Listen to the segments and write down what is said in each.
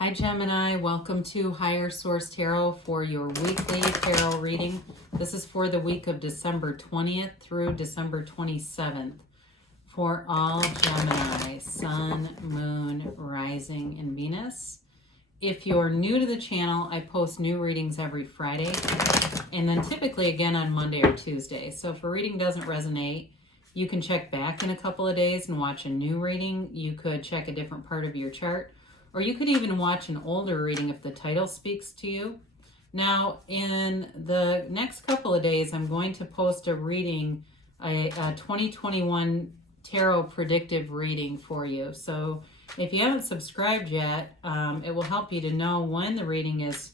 Hi Gemini, welcome to Higher Source Tarot for your weekly tarot reading. This is for the week of December 20th through December 27th for all Gemini, Sun, Moon, Rising, and Venus. If you're new to the channel, I post new readings every Friday and then typically again on Monday or Tuesday. So if a reading doesn't resonate, you can check back in a couple of days and watch a new reading. You could check a different part of your chart. Or you could even watch an older reading if the title speaks to you. Now, in the next couple of days, I'm going to post a reading, a 2021 tarot predictive reading for you. So if you haven't subscribed yet, it will help you to know when the reading is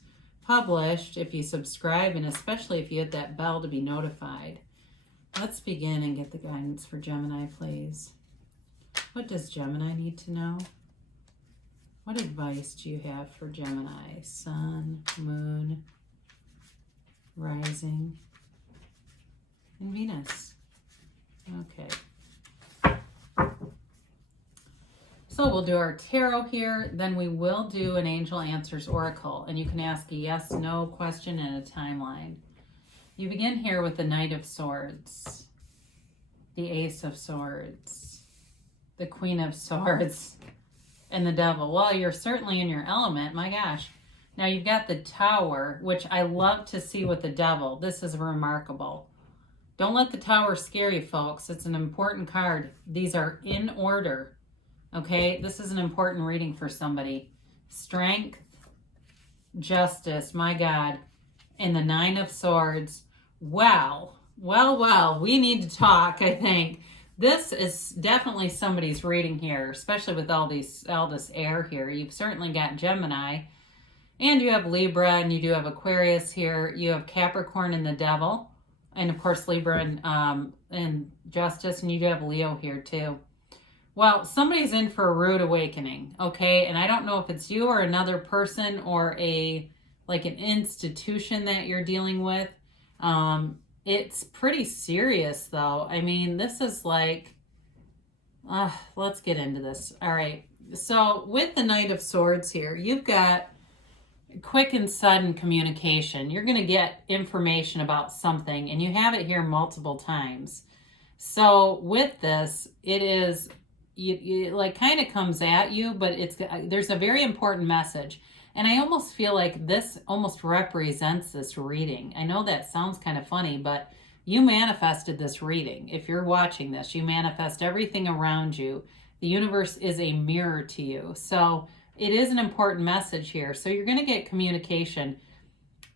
published if you subscribe, and especially if you hit that bell to be notified. Let's begin and get the guidance for Gemini, please. What does Gemini need to know? What advice do you have for Gemini? Sun, Moon, Rising, and Venus. Okay. So we'll do our tarot here, then we will do an Angel Answers Oracle, and you can ask a yes, no question and a timeline. You begin here with the Knight of Swords, the Ace of Swords, the Queen of Swords, and the Devil. Well, you're certainly in your element, my gosh. Now you've got the Tower, which I love to see with the Devil. This is remarkable. Don't let the Tower scare you, folks. It's an important card. These are in order, okay? This is an important reading for somebody. Strength, Justice, my God, and the Nine of Swords. Well, we need to talk, I think. This is definitely somebody's reading here, especially with all this air here. You've certainly got Gemini, and you have Libra, and you do have Aquarius here. You have Capricorn and the Devil, and of course Libra and Justice, and you do have Leo here too. Well, somebody's in for a rude awakening, okay? And I don't know if it's you or another person or an institution that you're dealing with. It's pretty serious, though. I mean, this is like, let's get into this. All right. So with the Knight of Swords here, you've got quick and sudden communication. You're going to get information about something, and you have it here multiple times. So with this, it is, it like kind of comes at you, but there's a very important message. And I almost feel like this almost represents this reading. I know that sounds kind of funny, but you manifested this reading. If you're watching this, you manifest everything around you. The universe is a mirror to you. So it is an important message here. So you're going to get communication.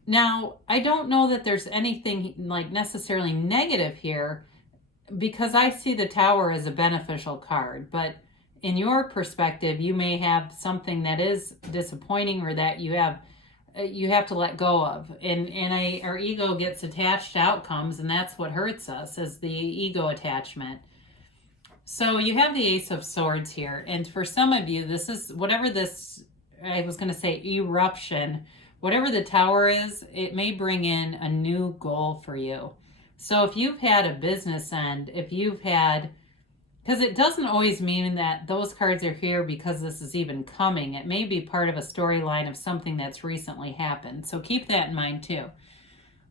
Now, I don't know that there's anything like necessarily negative here because I see the Tower as a beneficial card, but in your perspective, you may have something that is disappointing or that you have to let go of. And our ego gets attached to outcomes, and that's what hurts us, is the ego attachment. So you have the Ace of Swords here. And for some of you, this is whatever this, I was going to say eruption, whatever the Tower is, it may bring in a new goal for you. So if you've had a business end, if you've had, because it doesn't always mean that those cards are here because this is even coming. It may be part of a storyline of something that's recently happened. So keep that in mind too.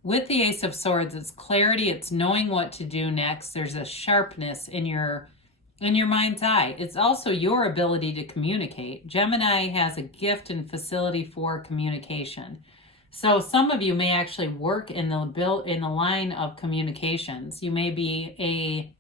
With the Ace of Swords, it's clarity. It's knowing what to do next. There's a sharpness in your mind's eye. It's also your ability to communicate. Gemini has a gift and facility for communication. So some of you may actually work in the line of communications. You may be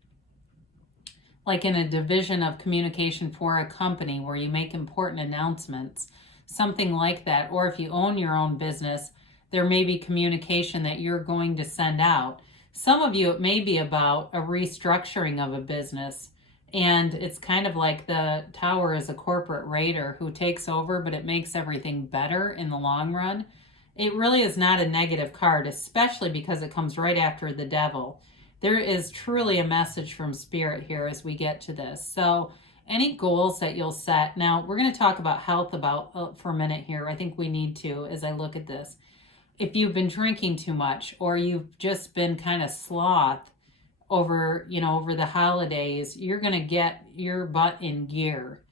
in a division of communication for a company where you make important announcements, something like that. Or if you own your own business, there may be communication that you're going to send out. Some of you, it may be about a restructuring of a business, and it's kind of like the Tower is a corporate raider who takes over, but it makes everything better in the long run. It really is not a negative card, especially because it comes right after the Devil. There is truly a message from Spirit here as we get to this. So any goals that you'll set. Now, we're going to talk about health for a minute here. I think we need to as I look at this. If you've been drinking too much or you've just been kind of sloth over the holidays, you're going to get your butt in gear.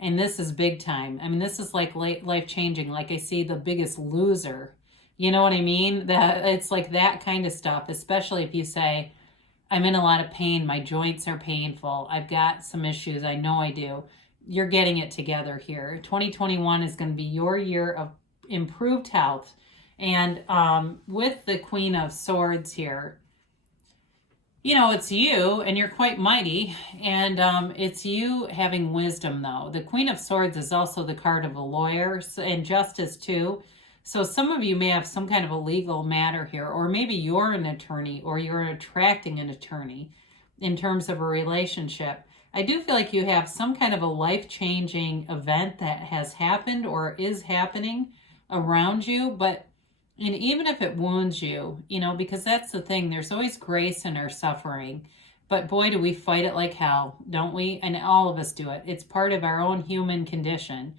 And this is big time. I mean, this is like life changing. Like I see The Biggest Loser. You know what I mean? That it's like that kind of stuff, especially if you say, I'm in a lot of pain. My joints are painful. I've got some issues. I know I do. You're getting it together here. 2021 is going to be your year of improved health. And with the Queen of Swords here, you know, it's you and you're quite mighty, and it's you having wisdom, though. The Queen of Swords is also the card of a lawyer and justice, too. So some of you may have some kind of a legal matter here, or maybe you're an attorney or you're attracting an attorney in terms of a relationship. I do feel like you have some kind of a life-changing event that has happened or is happening around you, and even if it wounds you, you know, because that's the thing, there's always grace in our suffering. But boy, do we fight it like hell, don't we? And all of us do it. It's part of our own human condition.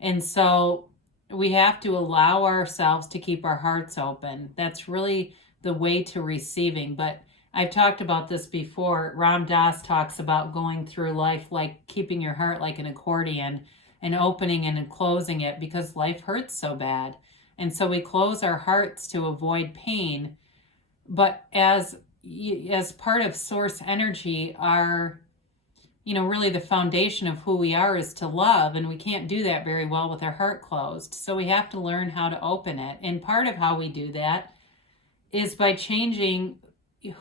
And so we have to allow ourselves to keep our hearts open. That's really the way to receiving. But I've talked about this before. Ram Dass talks about going through life like keeping your heart like an accordion and opening and closing it because life hurts so bad. And so we close our hearts to avoid pain. But as part of source energy, really the foundation of who we are is to love. And we can't do that very well with our heart closed. So we have to learn how to open it. And part of how we do that is by changing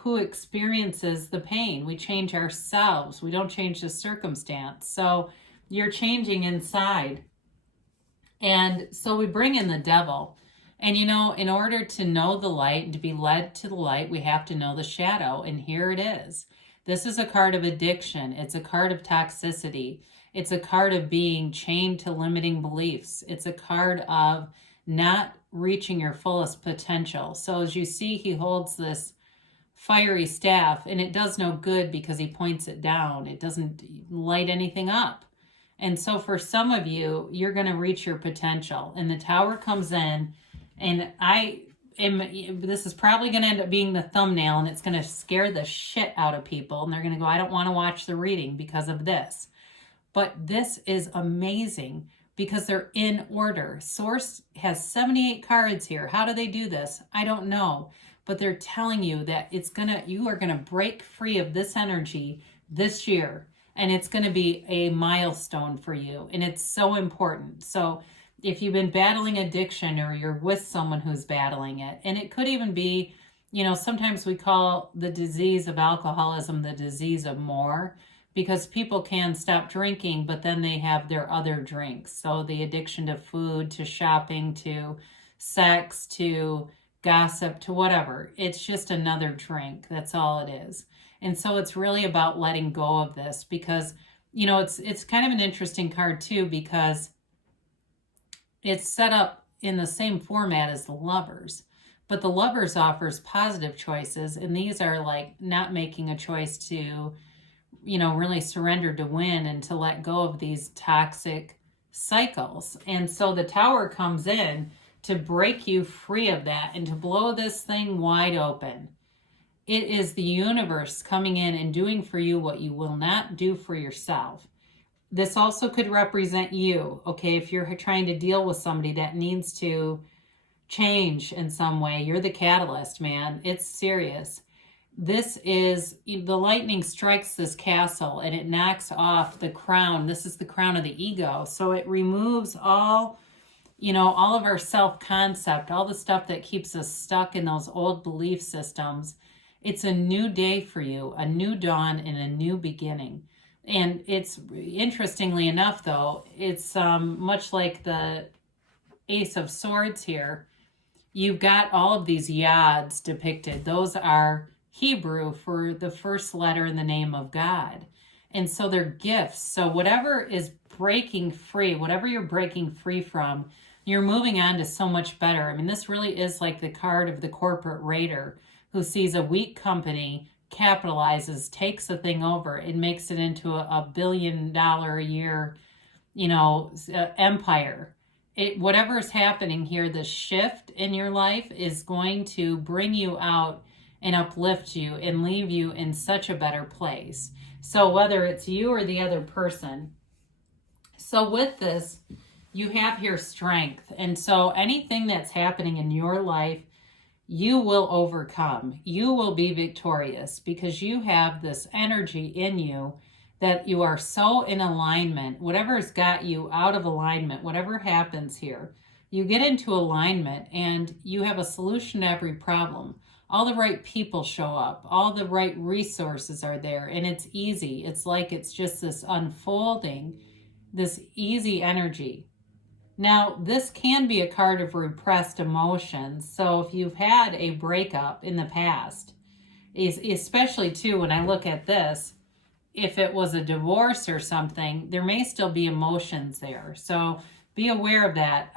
who experiences the pain. We change ourselves. We don't change the circumstance. So you're changing inside. And so we bring in the devil. And in order to know the light and to be led to the light, we have to know the shadow. And here it is. This is a card of addiction. It's a card of toxicity. It's a card of being chained to limiting beliefs. It's a card of not reaching your fullest potential. So as you see, he holds this fiery staff, and it does no good because he points it down. It doesn't light anything up. And so for some of you, you're going to reach your potential. And the Tower comes in, and this is probably going to end up being the thumbnail, and it's going to scare the shit out of people. And they're going to go, I don't want to watch the reading because of this. But this is amazing because they're in order. Source has 78 cards here. How do they do this? I don't know. But they're telling you that you are going to break free of this energy this year. And it's going to be a milestone for you. And it's so important. So if you've been battling addiction or you're with someone who's battling it, and it could even be, sometimes we call the disease of alcoholism the disease of more, because people can stop drinking, but then they have their other drinks. So the addiction to food, to shopping, to sex, to gossip, to whatever. It's just another drink. That's all it is. And so it's really about letting go of this because, it's kind of an interesting card too, because it's set up in the same format as the Lovers. But the Lovers offers positive choices, and these are like not making a choice to, really surrender to win and to let go of these toxic cycles. And so the Tower comes in to break you free of that and to blow this thing wide open. It is the universe coming in and doing for you what you will not do for yourself. This also could represent you, okay? If you're trying to deal with somebody that needs to change in some way, you're the catalyst, man. It's serious. This is, the lightning strikes this castle and it knocks off the crown. This is the crown of the ego. So it removes all of our self-concept, all the stuff that keeps us stuck in those old belief systems. It's a new day for you, a new dawn and a new beginning. And it's, interestingly enough, though, it's much like the Ace of Swords here. You've got all of these yads depicted. Those are Hebrew for the first letter in the name of God. And so they're gifts. So whatever is breaking free, whatever you're breaking free from, you're moving on to so much better. I mean, this really is like the card of the corporate raider who sees a weak company, capitalizes, takes the thing over, and makes it into a $1 billion a year, empire. Whatever is happening here, the shift in your life is going to bring you out and uplift you and leave you in such a better place. So whether it's you or the other person, So with this, you have here strength. And so anything that's happening in your life, you will overcome. You will be victorious because you have this energy in you that you are so in alignment. Whatever's got you out of alignment, whatever happens here, you get into alignment and you have a solution to every problem. All the right people show up. All the right resources are there, and it's easy. It's like it's just this unfolding, this easy energy. Now, this can be a card of repressed emotions. So if you've had a breakup in the past, especially too when I look at this, if it was a divorce or something, there may still be emotions there. So be aware of that.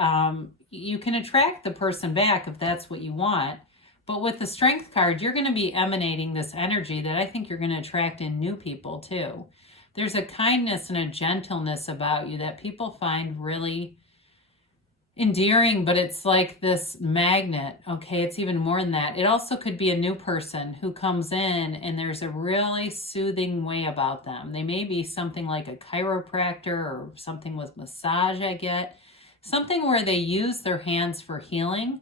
You can attract the person back if that's what you want. But with the Strength card, you're going to be emanating this energy that I think you're going to attract in new people too. There's a kindness and a gentleness about you that people find really endearing, but it's like this magnet. Okay, it's even more than that. It also could be a new person who comes in and there's a really soothing way about them. They may be something like a chiropractor or something with massage I get. Something where they use their hands for healing.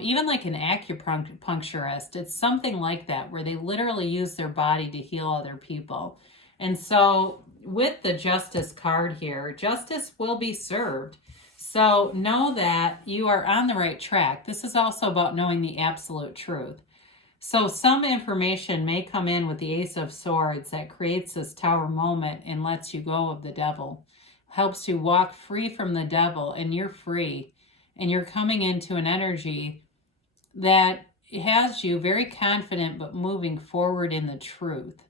Even like an acupuncturist. It's something like that where they literally use their body to heal other people. And so with the Justice card here, justice will be served. So know that you are on the right track. This is also about knowing the absolute truth. So some information may come in with the Ace of Swords that creates this Tower moment and lets you go of the devil. Helps you walk free from the devil, and you're free. And you're coming into an energy that has you very confident but moving forward in the truth.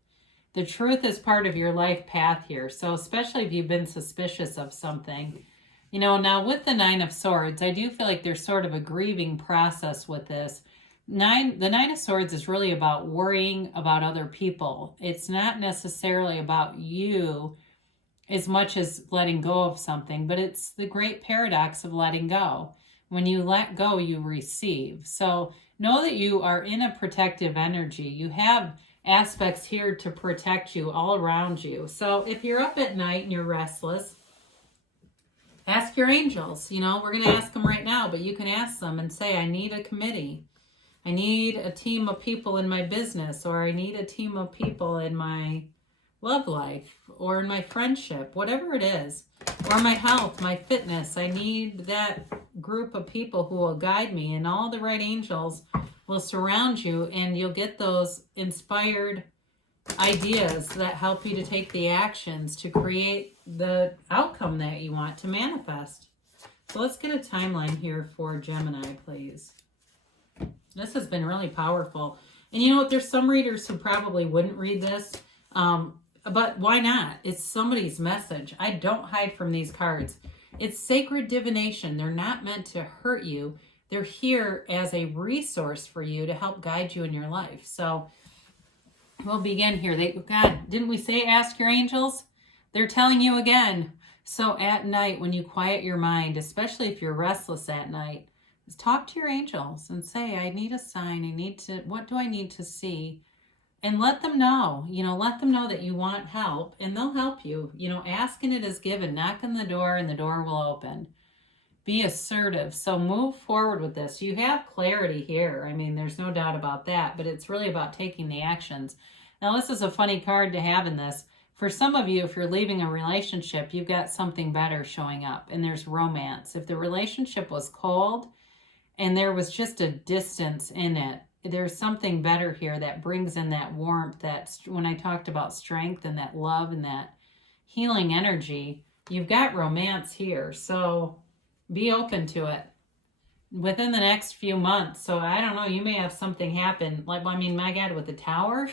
The truth is part of your life path here. So especially if you've been suspicious of something. You know, now with the Nine of Swords, I do feel like there's sort of a grieving process with this. The Nine of Swords is really about worrying about other people. It's not necessarily about you as much as letting go of something, but it's the great paradox of letting go. When you let go, you receive. So know that you are in a protective energy. You have aspects here to protect you all around you. So if you're up at night and you're restless, ask your angels. You know, we're going to ask them right now, but you can ask them and say, I need a committee. I need a team of people in my business, or I need a team of people in my love life, or in my friendship, whatever it is, or my health, my fitness. I need that group of people who will guide me, and all the right angels will surround you, and you'll get those inspired ideas that help you to take the actions to create the outcome that you want to manifest. So let's get a timeline here for Gemini, please. This has been really powerful. And you know what? There's some readers who probably wouldn't read this. But why not? It's somebody's message. I don't hide from these cards. It's sacred divination. They're not meant to hurt you. They're here as a resource for you to help guide you in your life. So we'll begin here. God, didn't we say ask your angels? They're telling you again. So at night, when you quiet your mind, especially if you're restless at night, is talk to your angels and say, I need a sign. What do I need to see? And let them know, let them know that you want help, and they'll help you. Asking it is given. Knock on the door and the door will open. Be assertive. So move forward with this. You have clarity here. I mean, there's no doubt about that, but it's really about taking the actions. Now, this is a funny card to have in this. For some of you, if you're leaving a relationship, you've got something better showing up, and there's romance. If the relationship was cold and there was just a distance in it, there's something better here that brings in that warmth, that when I talked about strength and that love and that healing energy, you've got romance here. So be open to it within the next few months. So I don't know, you may have something happen. My God, with the Tower,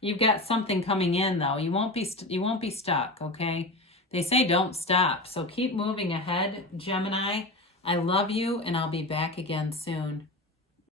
you've got something coming in though. You won't be stuck. Okay. They say don't stop. So keep moving ahead, Gemini. I love you, and I'll be back again soon.